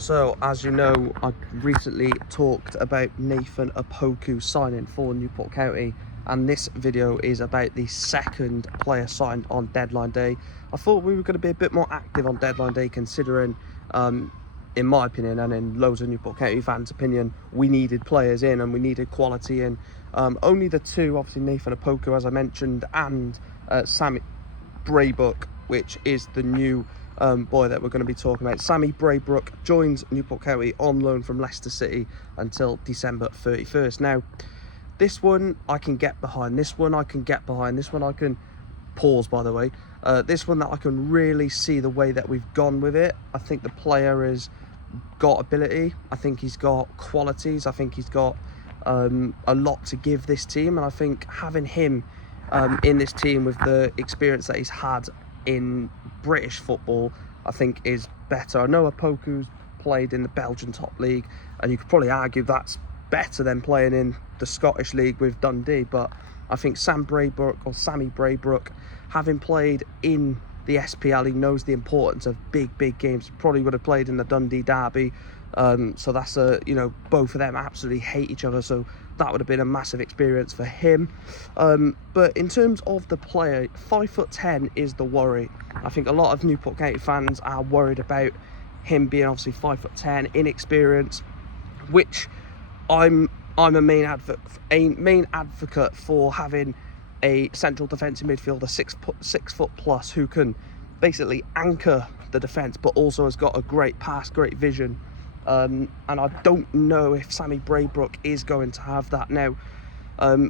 So, as you know, I recently talked about Nathan Opoku signing for Newport County, and this video is about the second player signed on deadline day. I thought we were going to be a bit more active on deadline day, considering, in my opinion, and in loads of Newport County fans' opinion, we needed players in and we needed quality in. Only the two, obviously Nathan Opoku, as I mentioned, and Sammy Braybrooke, which is the new boy that we're going to be talking about. Sammy Braybrooke joins Newport County on loan from Leicester City until December 31st. Now, this one I can get behind. This one I can get behind. This one I can pause, by the way. This one that I can really see the way that we've gone with it. I think the player has got ability. I think he's got qualities. I think he's got a lot to give this team. And I think having him in this team with the experience that he's had in British football, I think is better. I know Opoku's played in the Belgian top league, and you could probably argue that's better than playing in the Scottish league with Dundee, but I think Sammy Braybrooke, having played in the SPL, he knows the importance of big games. He probably would have played in the Dundee derby, so that's both of them absolutely hate each other, so that would have been a massive experience for him. But in terms of the player, 5'10" is the worry. I think a lot of Newport County fans are worried about him being obviously 5'10", inexperienced, which I'm a main advocate for having a central defensive midfielder, 6 foot plus, who can basically anchor the defence, but also has got a great pass, great vision. And I don't know if Sammy Braybrooke is going to have that now.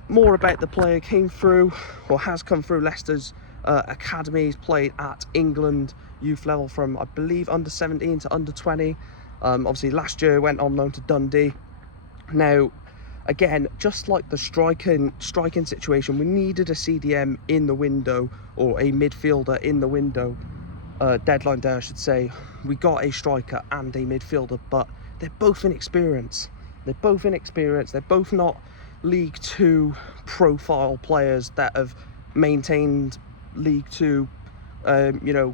More about the player, has come through Leicester's academy. He's played at England youth level from, I believe, under 17 to under 20. Obviously last year went on loan to Dundee. Now, again, just like the striking situation, we needed a CDM in the window, or a midfielder in the window. Deadline day, I should say. We got a striker and a midfielder, but they're both inexperienced. They're both not League Two profile players that have maintained League Two,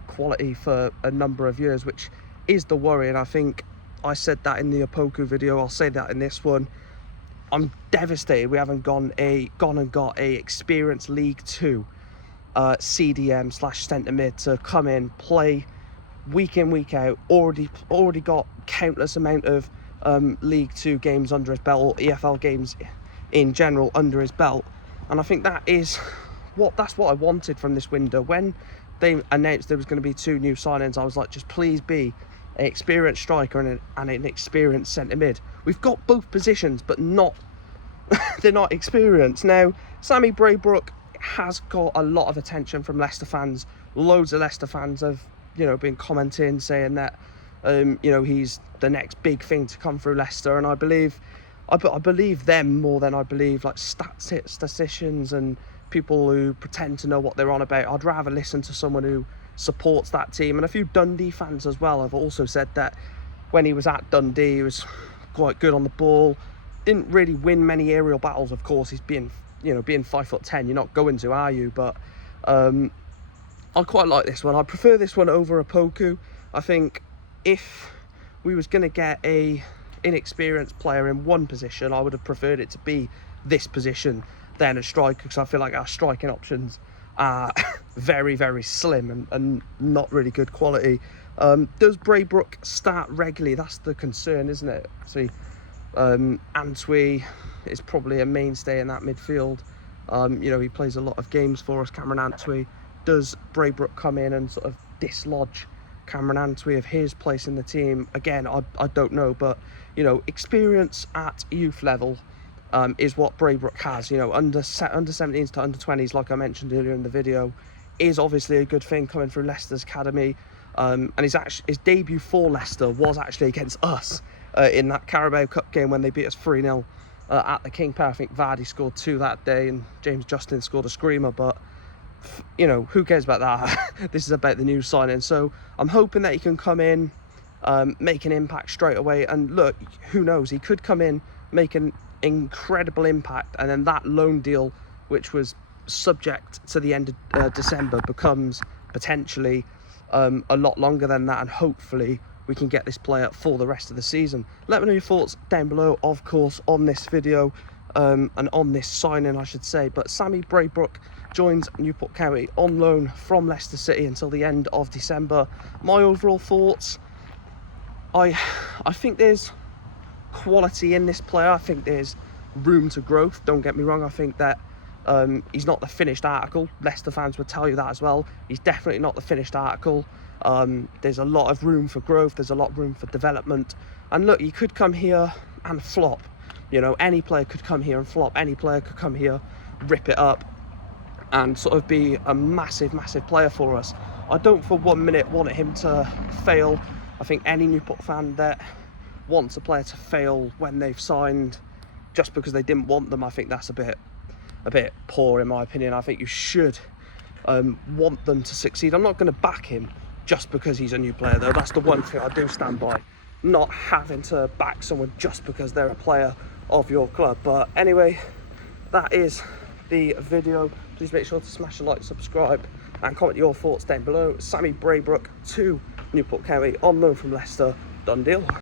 quality for a number of years, which is the worry. And I think I said that in the Opoku video. I'll say that in this one. I'm devastated we haven't gone and got a experienced League Two CDM / centre mid to come in, play week in, week out. Already got countless amount of League Two games under his belt, or EFL games in general under his belt. And I think that's what I wanted from this window. When they announced there was going to be 2 new signings, I was like, just please be an experienced striker and an experienced centre mid. We've got both positions, but they're not experienced. Now, Sammy Braybrooke has got a lot of attention from Leicester fans. Loads of Leicester fans have, been commenting, saying that, he's the next big thing to come through Leicester. And I believe them more than I believe like statisticians and people who pretend to know what they're on about. I'd rather listen to someone who supports that team. And a few Dundee fans as well have also said that when he was at Dundee, he was quite good on the ball. Didn't really win many aerial battles, of course. He's being 5'10", you're not going to, are you? But I quite like this one. I prefer this one over Opoku. I think if we was going to get a inexperienced player in one position, I would have preferred it to be this position than a striker, because I feel like our striking options are very slim and not really good quality. Does Braybrooke start regularly? That's the concern, isn't it? See, Antwi is probably a mainstay in that midfield. He plays a lot of games for us, Cameron Antwi. Does Braybrooke come in and sort of dislodge Cameron Antwi of his place in the team? Again, I don't know, but experience at youth level is what Braybrooke has. Under 17s to under 20s, like I mentioned earlier in the video, is obviously a good thing coming through Leicester's academy. And his debut for Leicester was actually against us in that Carabao Cup game when they beat us 3-0 at the King Power. I think Vardy scored 2 that day and James Justin scored a screamer, but who cares about that? This is about the new signing. So I'm hoping that he can come in, make an impact straight away. And look, who knows, he could come in, make an incredible impact, and then that loan deal, which was subject to the end of December, becomes potentially a lot longer than that, and hopefully we can get this player for the rest of the season. Let me know your thoughts down below, of course, on this video and on this signing, I should say. But Sammy Braybrooke joins Newport County on loan from Leicester City until the end of December. My overall thoughts, I think there's quality in this player. I think there's room to growth, don't get me wrong. I think that he's not the finished article. Leicester fans would tell you that as well. He's definitely not the finished article. There's a lot of room for growth, there's a lot of room for development. And look, he could come here and flop. You know, any player could come here and flop. Any player could come here, rip it up, and sort of be a massive player for us. I don't for 1 minute want him to fail. I think any Newport fan that wants a player to fail when they've signed just because they didn't want them, I think that's a bit poor in my opinion. I think you should want them to succeed. I'm not going to back him just because he's a new player though. That's the one thing I do stand by, not having to back someone just because they're a player of your club. But anyway, that is the video. Please make sure to smash a like, subscribe, and comment your thoughts down below. Sammy Braybrooke to Newport County on loan from Leicester. Done deal.